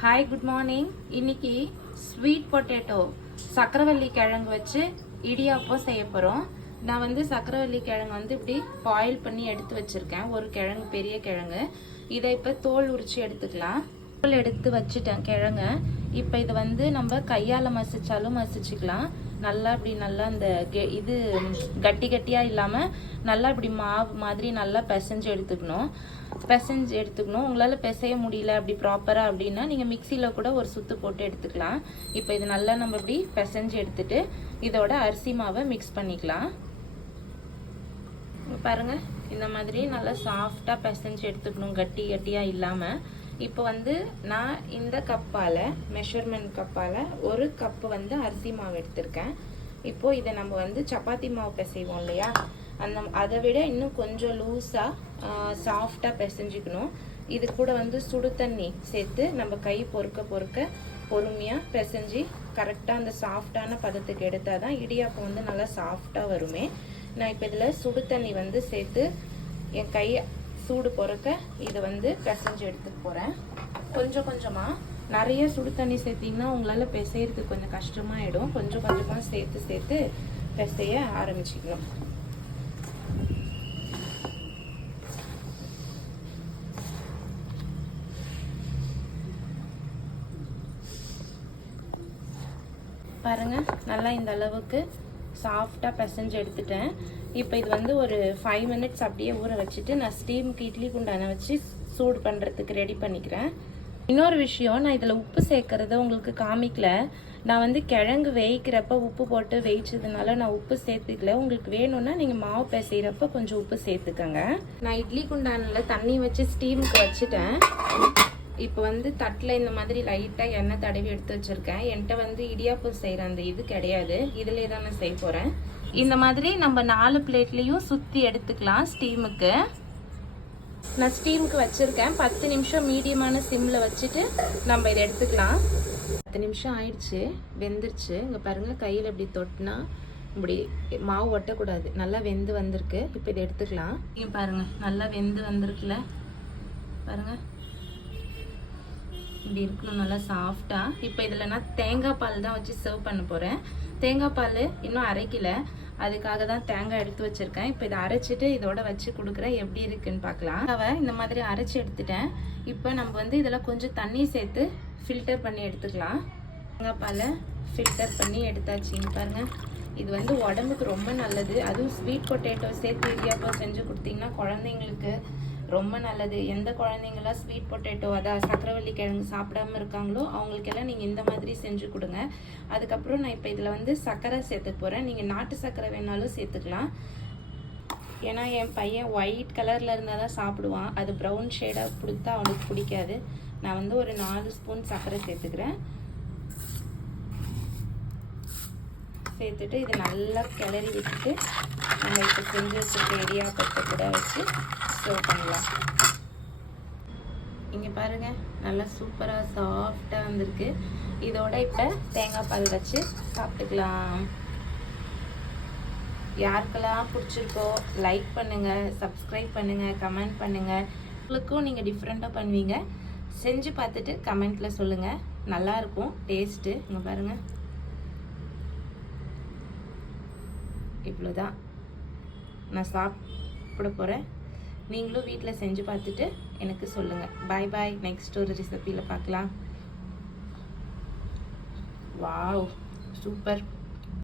Hi good morning. இன்னைக்கு sweet potato சக்கரவள்ளி கிழங்கு வச்சு இடியாப்பம் செய்ய போகிறோம். நான் வந்து சக்கரவள்ளி கிழங்கு வந்து இப்படி பாயில் பண்ணி எடுத்து வச்சுருக்கேன். ஒரு கிழங்கு, பெரிய கிழங்கு. இதை இப்போ தோல் உரித்து எடுத்துக்கலாம். தோல் எடுத்து வச்சுட்டேன் கிழங்க. இப்போ இதை வந்து நம்ம கையால் மசிச்சாலும் மசிச்சுக்கலாம். நல்லா இப்படி நல்லா இந்த இது கட்டி கட்டியாக இல்லாமல் நல்லா இப்படி மாவு மாதிரி நல்லா பிசைஞ்சு எடுத்துக்கணும். உங்களால் பிசைய முடியல அப்படி ப்ராப்பராக அப்படின்னா நீங்கள் மிக்சியில் கூட ஒரு சுத்து போட்டு எடுத்துக்கலாம். இப்போ இது நல்லா நம்ம இப்படி பிசைஞ்சு எடுத்துட்டு இதோட அரிசி மாவை மிக்ஸ் பண்ணிக்கலாம். பாருங்கள், இந்த மாதிரி நல்லா சாஃப்டாக பிசைஞ்சு எடுத்துக்கணும், கட்டி கட்டியாக இல்லாமல். இப்போ வந்து நான் இந்த கப்பால், மெஷர்மெண்ட் கப்பால் ஒரு கப்பு வந்து அரிசி மாவு எடுத்திருக்கேன். இப்போ இதை நம்ம வந்து சப்பாத்தி மாவு பிசைவோம் இல்லையா, அதை விட இன்னும் கொஞ்சம் லூஸாக சாஃப்டாக பிசைஞ்சிக்கணும். இது கூட வந்து சுடு தண்ணி சேர்த்து நம்ம கை பொறுக்க பொறுமையாக பிசைஞ்சு கரெக்டாக அந்த சாஃப்டான பதத்துக்கு எடுத்தால் தான் இடியாப்பம் வந்து நல்லா சாஃப்டாக வருமே. நான் இப்போ இதில் சுடு தண்ணி வந்து சேர்த்து என் கை சூடு பொறுக்க இதை வந்து பிசைஞ்சு எடுத்துட்டு போகிறேன். கொஞ்சம் கொஞ்சமாக, நிறைய சுடு தண்ணி சேர்த்திங்கன்னா உங்களால் பிசையறதுக்கு கொஞ்சம் கஷ்டமாயிடும். கொஞ்சம் கொஞ்சமாக சேர்த்து பிசைய ஆரம்பிச்சிக்கணும். பாருங்க, நல்லா இந்த அளவுக்கு சாஃப்டாக பிசைஞ்சு எடுத்துட்டேன். இப்போ இது வந்து ஒரு 5 மினிட்ஸ் அப்படியே ஊற வச்சுட்டு நான் ஸ்டீமுக்கு இட்லி குண்டானை வச்சு சூடு பண்ணுறதுக்கு ரெடி பண்ணிக்கிறேன். இன்னொரு விஷயம், நான் இதில் உப்பு சேர்க்கறத உங்களுக்கு காமிக்கல. நான் வந்து கிழங்கு வேய்க்கிறப்ப உப்பு போட்டு வேய்ச்சதுனால நான் உப்பு சேர்த்துக்கல. உங்களுக்கு வேணும்னா நீங்கள் மாவு பிசைகிறப்ப கொஞ்சம் உப்பு சேர்த்துக்கங்க. நான் இட்லி குண்டானில் தண்ணி வச்சு ஸ்டீமுக்கு வச்சுட்டேன். இப்போ வந்து தட்டில் இந்த மாதிரி லைட்டாக எண்ணெய் தடவி எடுத்து வச்சுருக்கேன். என்கிட்ட வந்து இடியாப்பம் செய்கிற அந்த இது கிடையாது, இதிலே தான் நான் செய்ய போகிறேன். இந்த மாதிரி நம்ம 4 பிளேட்லேயும் சுற்றி எடுத்துக்கலாம். ஸ்டீமுக்கு நான் ஸ்டீமுக்கு வச்சுருக்கேன். 10 நிமிஷம் மீடியமான சிம்மில் வச்சுட்டு நம்ம இதை எடுத்துக்கலாம். 10 நிமிஷம் ஆயிடுச்சு, வெந்துருச்சு. இங்கே பாருங்கள், கையில் இப்படி தொட்டினா இப்படி மாவு ஒட்டக்கூடாது, நல்லா வெந்து வந்திருக்கு. இப்போ இதை எடுத்துக்கலாம். இங்கே பாருங்கள், நல்லா வெந்து வந்திருக்குல்ல, பாருங்கள் இப்படி இருக்கணும், நல்லா சாஃப்டாக. இப்போ இதில் நான் தேங்காய் பால் தான் வச்சு சர்வ் பண்ண போகிறேன். தேங்காய் பால் இன்னும் அரைக்கல, அதுக்காக தான் தேங்காய் எடுத்து வச்சுருக்கேன். இப்போ இதை அரைச்சிட்டு இதோட வச்சு கொடுக்குறேன், எப்படி இருக்குன்னு பார்க்கலாம். இந்த மாதிரி அரைச்சி எடுத்துட்டேன். இப்போ நம்ம வந்து இதில் கொஞ்சம் தண்ணி சேர்த்து ஃபில்டர் பண்ணி எடுத்துக்கலாம். தேங்காய் பாலை ஃபில்டர் பண்ணி எடுத்தாச்சுன்னு பாருங்கள். இது வந்து உடம்புக்கு ரொம்ப நல்லது. அதுவும் ஸ்வீட் பொட்டேட்டோ சேர்த்து இடியாப்பம் செஞ்சு கொடுத்தீங்கன்னா குழந்தைங்களுக்கு ரொம்ப நல்லது. எந்த குழந்தைங்களாம் ஸ்வீட் பொட்டேட்டோ, அதாவது சக்கரவள்ளி கிழங்கு சாப்பிடாம இருக்காங்களோ அவங்களுக்கெல்லாம் நீங்கள் இந்த மாதிரி செஞ்சு கொடுங்க. அதுக்கப்புறம் நான் இப்போ இதில் வந்து சர்க்கரை சேர்த்துக்க போகிறேன். நீங்கள் நாட்டு சர்க்கரை வேணாலும் சேர்த்துக்கலாம். ஏன்னா என் பையன் ஒயிட் கலரில் இருந்தால் தான் சாப்பிடுவான். அது ப்ரௌன் ஷேடாக கொடுத்தா அவனுக்கு பிடிக்காது. நான் வந்து ஒரு 4 ஸ்பூன் சர்க்கரை சேர்த்துக்கிறேன். சேர்த்துட்டு இது நல்லா கிளறி விட்டுட்டு நம்ம இப்போ செஞ்சு வச்சுருக்க இடியாப்பத்தை கூட வச்சு சர்வ் பண்ணலாம். இங்கே பாருங்கள், நல்லா சூப்பராக சாஃப்டாக வந்திருக்கு. இதோட இப்போ தேங்காய் பால் வச்சு சாப்பிட்டுக்கலாம். யாருக்கெல்லாம் பிடிச்சிருக்கோ லைக் பண்ணுங்கள், சப்ஸ்கிரைப் பண்ணுங்கள், கமெண்ட் பண்ணுங்கள். உங்களுக்கும் நீங்கள் டிஃப்ரெண்ட்டாக பண்ணுவீங்க, செஞ்சு பார்த்துட்டு கமெண்ட்டில் சொல்லுங்கள். நல்லாயிருக்கும் டேஸ்ட்டு. இங்கே பாருங்கள், இவ்வளோதான் நான் சாப்பிட போகிறேன். நீங்களும் வீட்டில் செஞ்சு பார்த்துட்டு எனக்கு சொல்லுங்கள். பாய் பாய். நெக்ஸ்ட் ஒரு ரெசிபியில் பார்க்கலாம். Wow, super.